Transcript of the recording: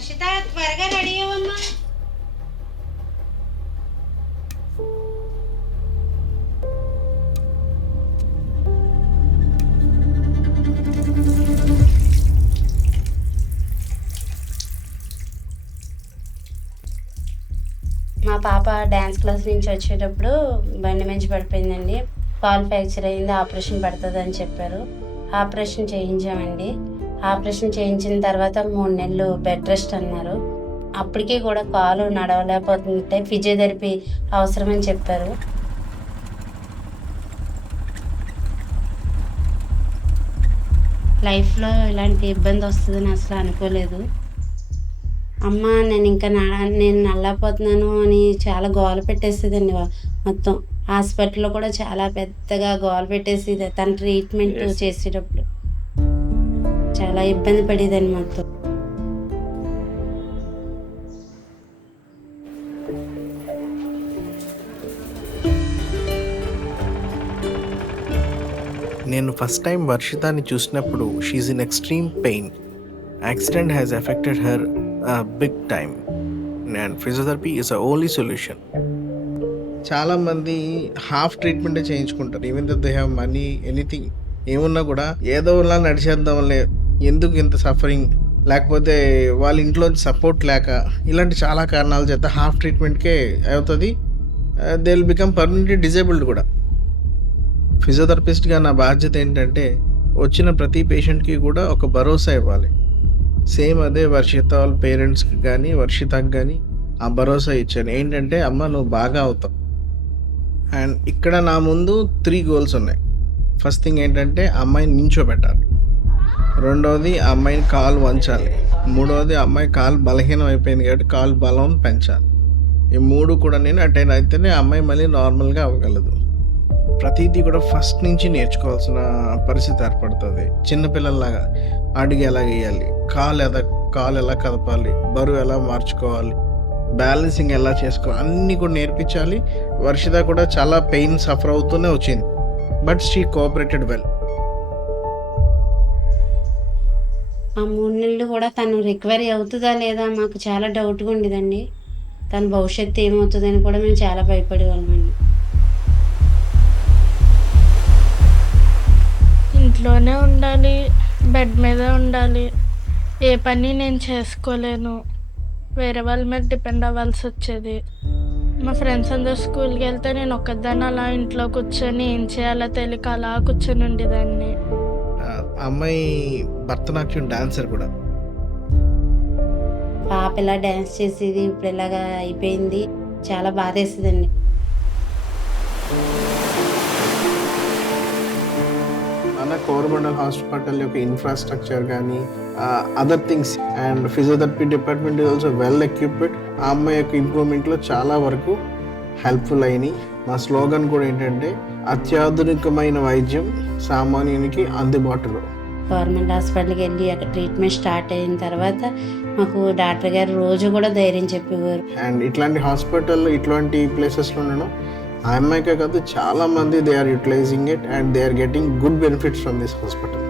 వర్షిత త్వరగా రెడీ అవ్వమ్మా. మా పాప డ్యాన్స్ క్లాస్ నుంచి వచ్చేటప్పుడు బండి మంచి పడిపోయిందండి. కాల్ ఫ్రాక్చర్ అయింది, ఆపరేషన్ పడుతుంది అని చెప్పారు. ఆపరేషన్ చేయించామండి. ఆపరేషన్ చేయించిన తర్వాత 3 నెలలు బెడ్ రెస్ట్ అన్నారు. అప్పటికీ కూడా కాలు నడవలేకపోతుంటే ఫిజియోథెరపీ అవసరమని చెప్పారు. లైఫ్లో ఇలాంటి ఇబ్బంది వస్తుందని అసలు అనుకోలేదు. అమ్మ నేను నల్లపోతున్నాను అని చాలా గోల పెట్టేసేదండి. మొత్తం హాస్పిటల్లో కూడా చాలా పెద్దగా గోల పెట్టేసేది. తన ట్రీట్మెంట్ చేసేటప్పుడు చాలా ఇబ్బంది పడేదండి మొత్తం. నేను ఫస్ట్ టైం వర్షితాని చూసినప్పుడు she in extreme pain. Accident has affected her big time and physiotherapy is a only solution. చాలామంది హాఫ్ ట్రీట్మెంటే చేయించుకుంటారు. Even though they have money, anything ఏమున్నా కూడా ఏదోలా నడిచేద్దాంలే, ఎందుకు ఇంత సఫరింగ్, లేకపోతే వాళ్ళ ఇంట్లో సపోర్ట్ లేక, ఇలాంటి చాలా కారణాల చేత హాఫ్ ట్రీట్మెంట్కే అవుతుంది. They will become permanently disabled కూడా. ఫిజియోథెరపిస్ట్గా నా బాధ్యత ఏంటంటే వచ్చిన ప్రతి పేషెంట్కి కూడా ఒక భరోసా ఇవ్వాలి. సేమ్ అదే వర్షిత వాళ్ళ పేరెంట్స్కి కానీ వర్షితకి కానీ ఆ భరోసా ఇచ్చాను. ఏంటంటే అమ్మ నువ్వు బాగా అవుతావు. అండ్ ఇక్కడ నా ముందు 3 గోల్స్ ఉన్నాయి. ఫస్ట్ థింగ్ ఏంటంటే అమ్మాయిని నించోబెట్టాలి. రెండవది అమ్మాయిని కాలు వంచాలి. మూడవది అమ్మాయి కాలు బలహీనం అయిపోయింది కాబట్టి కాలు బలం పెంచాలి. ఈ 3 కూడా నేను అటెండ్ అయితేనే అమ్మాయి మళ్ళీ నార్మల్గా అవ్వగలదు. ప్రతిదీ కూడా ఫస్ట్ నుంచి నేర్చుకోవాల్సిన పరిస్థితి ఏర్పడుతుంది. చిన్నపిల్లల్లాగా అడుగు ఎలా వేయాలి, కాలు ఎలా కదపాలి, బరువు ఎలా మార్చుకోవాలి, బ్యాలెన్సింగ్ ఎలా చేసుకోవాలి, అన్నీ కూడా నేర్పించాలి. వర్షిత కూడా చాలా పెయిన్ సఫర్ అవుతూనే వచ్చింది, బట్ షీ కోఆపరేటెడ్ వెల్. ఆ 3 నెలలు కూడా తను రికవరీ అవుతుందా లేదా మాకు చాలా డౌట్గా ఉండేదండి. తన భవిష్యత్తు ఏమవుతుందని కూడా మేము చాలా భయపడేవాళ్ళమండి. ఇంట్లోనే ఉండాలి, బెడ్ మీద ఉండాలి, ఏ పని నేను చేసుకోలేను, వేరే వాళ్ళ మీద డిపెండ్ అవ్వాల్సి వచ్చేది. మా ఫ్రెండ్స్ అందరూ స్కూల్కి వెళ్తే నేను ఒక్కదాన్ని అలా ఇంట్లో కూర్చొని ఏం చేయాలో తెలియక అలా కూర్చొని ఉండేదాన్ని. అమ్మాయి భరతనాట్యం డాన్సర్ కూడా. పాప ఇలా డ్యాన్స్ చేసేది, ఇప్పుడు ఇలాగా అయిపోయింది, చాలా బాధేస్తుందండి. మన కోరమండల్ హాస్పిటల్ యొక్క ఇన్ఫ్రాస్ట్రక్చర్ కానీ other things and physiotherapy department is also well equipped. ఆ అమ్మాయి యొక్క ఇంప్రూవ్మెంట్లో చాలా వరకు హెల్ప్ఫుల్ అయినాయి. మా స్లోగన్ కూడా ఏంటంటే అత్యాధునికమైన వైద్యం సామాన్యునికి అందుబాటులో. గవర్నమెంట్ హాస్పిటల్కి వెళ్ళి అక్కడ ట్రీట్మెంట్ స్టార్ట్ అయిన తర్వాత మాకు డాక్టర్ గారు రోజు కూడా ధైర్యం చెప్పేవారు. అండ్ ఇట్లాంటి హాస్పిటల్, ఇట్లాంటి ప్లేసెస్లో ఉండడం ఆ అమ్మాయికే కాదు చాలా మంది they are utilising it and they are getting good benefits from this hospital.